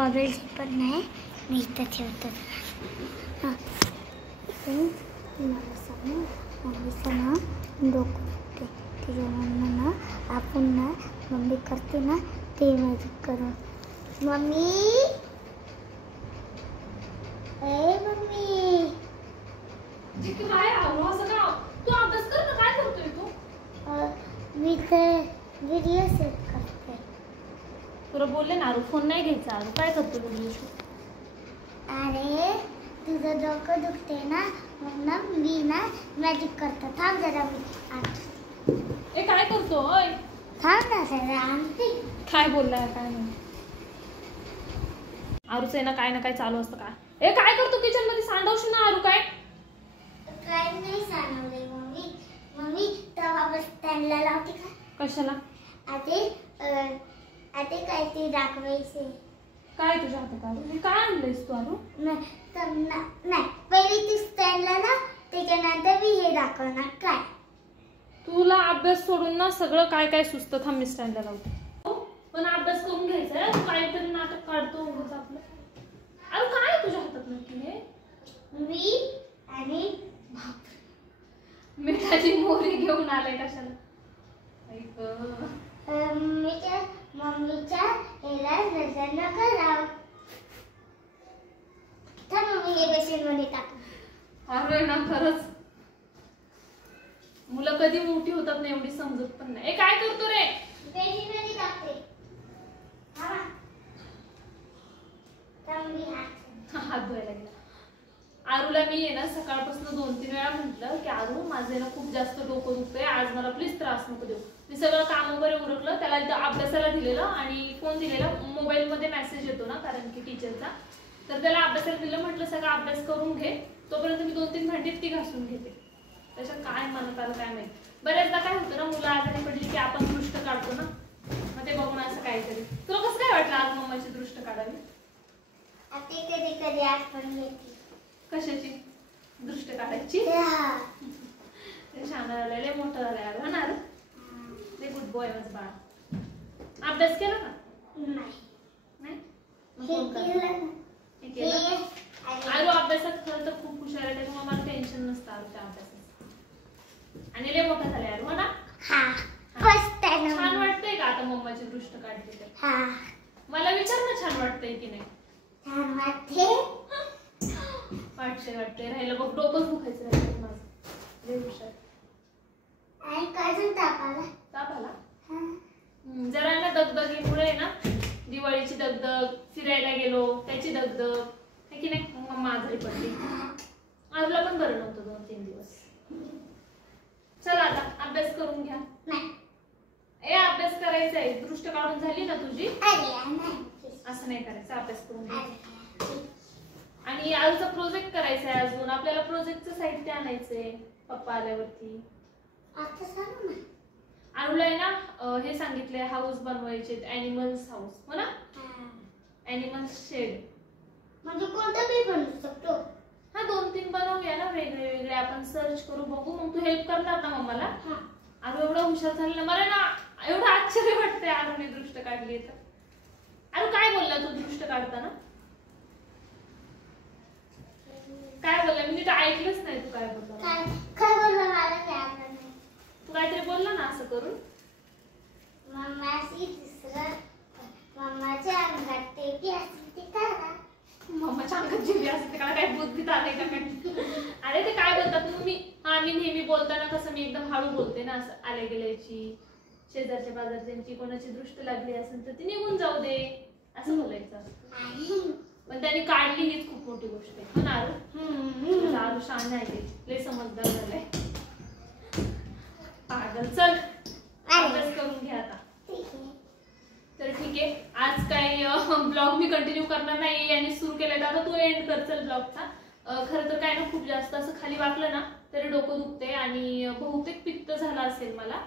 Goggles पण नाही, मी इथं ठेवतो. हां मम्मीचं ना डोकं दुखते, तिच्या मम्मी ना आपण ना मम्मी करते ना ते मॅजिक करून. मम्मी ए मम्मी काय असं का तू अभ्यास कर ना, काय करतोय तू? मी तर व्हिडिओ सेट करते. तुला बोलले ना आरू फोन नाही घ्यायचा. आरू काय करतो व्हिडिओ शूट? अरे तुझं डोकं दुखते ना, मग ना मी ना मॅजिक करतो. थांब जरा, मी ए काय करतो? ओय थांब ना जरा, आणते. काय बोललाय काय नाही. आरूच आहे ना काय ना काय चालू असतं. काय ए काय करतो किचन मध्ये? सांडवशील ना आरू. काय काय नाही सांगले मम्मी. मम्मी तवा बस स्टँडला लावते का? कशाला? आते काय ते दाखवायचे. काय तुझ्या हातात आरू? हे काय आणलंयस तू आरू? नाही पहिले तू स्टँडला ना, त्याच्यानंतर मी हे दाखवणार. काय तुला अभ्यास सोडून ना सगळं काय काय सुचतं. थांब मी स्टँडला लावते. पण अभ्यास करून घ्यायचा. तू काहीतरी नाटक काढतो उगाच आपलं. अरे काय तुझ्या हातात नक्की हे? मी आणि मिठाची मोहरी घेऊन आले कशाला? मम्मीच्या याला नजर नका लाव. तर मम्मी हे बेसिन मध्ये टाक. अरे ना खरंच मुलं कधी मोठी होतात ना एवढी समजत पण नाही. काय करतो रे? बेसिन मध्ये टाकते. हात धुवायला गेला. आरूला मी आहे ना सकाळपासून 2-3 वेळा म्हटलं की आरू माझं ना खूप जास्त डोकं दुखतंय, आज मला प्लीज त्रास नको देऊ. मी सगळं काम वगैरे उरकलं, त्याला अभ्यासाला दिलेलं आणि फोन दिलेला. मोबाईलमध्ये मेसेज येतो ना कारण की टीचरचा, तर त्याला अभ्यासाला दिलं. म्हटलं सगळा अभ्यास करून घे, तोपर्यंत मी 2-3 भांडी ती घासून घेते. त्याच्या काय मनात आलं काय माहिती. बऱ्याचदा काय होतं ना, मुलं आजारी पडली की आपण दृष्ट काढतो ना, मग ते बघून असं काहीतरी. तुला कसं काय वाटलं आज मम्माची दृष्ट काढावी? ते कधी कधी आठवण येते. कशाची दृष्ट काढायची? ते छान झालंय, मोठं झालंय यार. होणार ते गुड बॉय माझं बाळ. अभ्यास केला का? नाही. आरू अभ्यासात खरं तर खूप हुशार आहे, त्याच्यामुळे मला टेन्शन नसतं आरूच्या अभ्यासाचं. आणि लय मोठा झालाय आरू. हो ना? छान वाटतंय का आता मम्माची दृष्ट काढते तर? मला विचार ना, छान वाटतंय की नाही? छान वाटते. वाटते राहिलं बघ. डोकं दुखायचं राहिलं माझं. लय हुशार. आणि काय ताप आला? जरा ना दगदगीमुळे ना, दिवाळीची दगदग, फिरायला गेलो त्याची दगदग है की नाही, मम्मा आजारी पडली. आरूला पण बरं नव्हतं 2-3 दिवस. चला आता अभ्यास करून घ्या. अभ्यास करायचा आहे. दृष्ट काढून झाली ना तुझी? असं नाही करायचं, अभ्यास करून घ्या. आणि आरूचा प्रोजेक्ट करायचा आहे अजून. आपल्याला प्रोजेक्टचं साहित्य आणायचंय पप्पा आल्यावरती. आरूला आहे ना हे सांगितलंय, हाऊस बनवायचे, अॅनिमल्स हाऊस. हो ना? Animals shed. म्हणजे कोणतं बी बनवू शकतो? हा 2-3 बनवूया ना वेगळे. आपण सर्च करू, बघू. मग तू हेल्प करणार ना मम्माला? आरू एवढा हुशार झाली ना, मला ना एवढं आश्चर्य वाटतंय आरूने दृष्ट काढली तर. आरू काय बोलला तू दृष्ट काढताना? काय बोलला? मी नीट ऐकलंच नाही. तू काय बोलला? काय बोलला मला काय आठवण नाही. तू काहीतरी बोलला ना असं करून. मम्माच्या अंगात टेकी असते ते करा. मम्माच्या अंगात जीवी असते का? काय बुद्धीत आलंय का काय? अरे ते काय बोलतात मी नेहमी बोलताना कसं मी एकदम हळू बोलते ना, असं आले गेल्याची, शेजारच्या बाजारच्यांची कोणाची दृष्ट लागली असेल तर ती निघून जाऊ दे असं बोलायचं. पण त्याने काढली हीच खूप मोठी गोष्ट आहे. हो ना आरू? आरू शान आहे, लय समजदार झालाय. पागल. चल अभ्यास करून घ्या आता. तर ठीक आहे, आज काय ब्लॉग मी कंटिन्यू करणार नाही आणि सुरू केलाय. आता तू एंड कर चल ब्लॉगचा. खरं तर काय ना, खूप जास्त असं खाली वाकलं ना तरी डोकं दुखते आणि बहुतेक पित्त झाला असेल मला.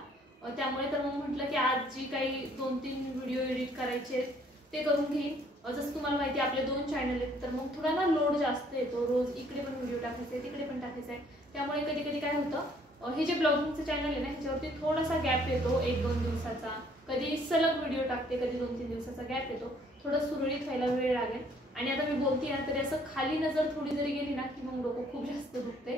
त्यामुळे तर मग म्हटलं की आज जी काही 2-3 व्हिडिओ एडिट करायचे आहेत ते करून घेईन. जसं तुम्हाला माहिती आपले 2 चॅनल आहेत, तर मग थोडा ना लोड जास्त येतो. रोज इकडे पण व्हिडिओ टाकायचे, तिकडे पण टाकायचं आहे. त्यामुळे कधी कधी काय होतं हे जे ब्लॉगिंगचं चॅनल आहे ना ह्याच्यावरती थोडासा गॅप येतो 1-2 दिवसाचा, कधी सलग व्हिडिओ टाकते, कधी 2-3 दिवसाचा गॅप येतो, थोडं सुरळीत व्हायला वेळ लागेल. आणि आता मी बोलते ना तरी असं खाली नजर थोडी जरी गेली ना की मग डोकं खूप जास्त दुखते.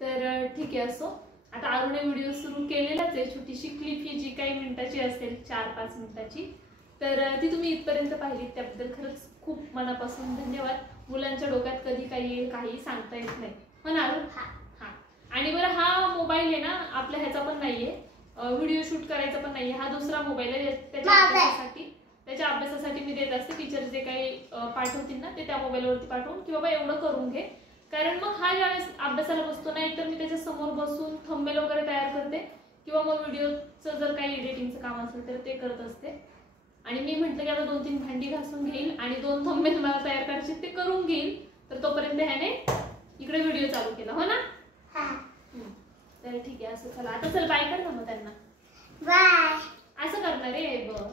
तर ठीक आहे असो. आता आरुने व्हिडिओ सुरू केलेलाच आहे, छोटीशी क्लिप ही जी काही मिनिटाची असेल 4-5 मिनिटाची, तर ती तुम्ही इथपर्यंत पाहिली त्याबद्दल खरंच खूप मनापासून धन्यवाद. मुलांच्या डोक्यात कधी काही येईल काही सांगता येत नाही, हो ना अरुण? हां. आणि बरं हा मोबाईल आहे ना आपल्या ह्याचा पण नाहीये, व्हिडिओ शूट करायचा पण नाहीये, हा दुसरा मोबाईल आहे. त्याच्या अभ्यासासाठी मी देत असते. टीचर जे काही पाठवतील ना ते त्या मोबाईलवरती पाठवून की बाबा एवढं करून घे, कारण मग हा ज्यावेळेस अभ्यासाला बसतो नाही तर मी त्याच्या समोर बसून थंबनेल वगैरे तयार करते किंवा मग व्हिडिओचं जर काही एडिटिंगचं काम असेल तर ते करत असते. आणि मी म्हटलं की आता 2-3 भांडी घासून घेईल आणि 2 थंबनेल मला तयार करायचे ते करून घेईल, तर तोपर्यंत ह्याने इकडे व्हिडिओ चालू केला, हो ना? तर ठीक आहे असं. चला आता चल बाय कर ना मग त्यांना. बाय. असं करणार रे बरं.